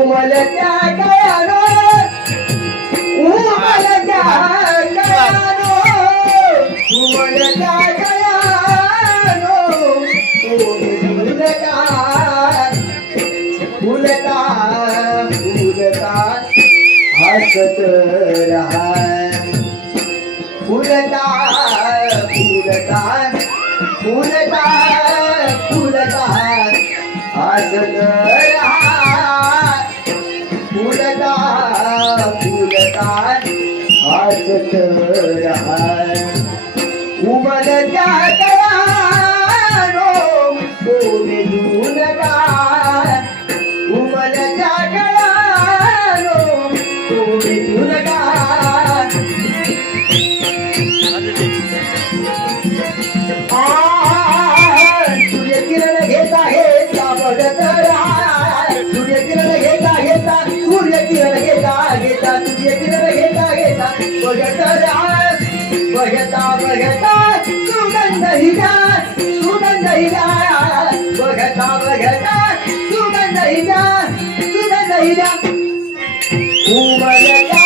उमलत्या गयानो उमलत्या गयानो उमलत्या गयानो फुलता फुलता फुलता हसत रहा फुलता फुलता फुलता फुलता हसत रहा फुलता फुलता हसत रहा उमलत्या गयानो कोणी नका उमलत्या गयानो कोणी नका सूर्यकिरण घेता घेता बघत राहा सूर्यकिरण घेता घेता सूर्यकिरण घेता घेता सूर्यकिरण घेता घेता बघत राहा बघता बघता सुगंध हिरा सुगंध हिरा बघता बघता सुगंध हिरा सुगंध हिरा उमलता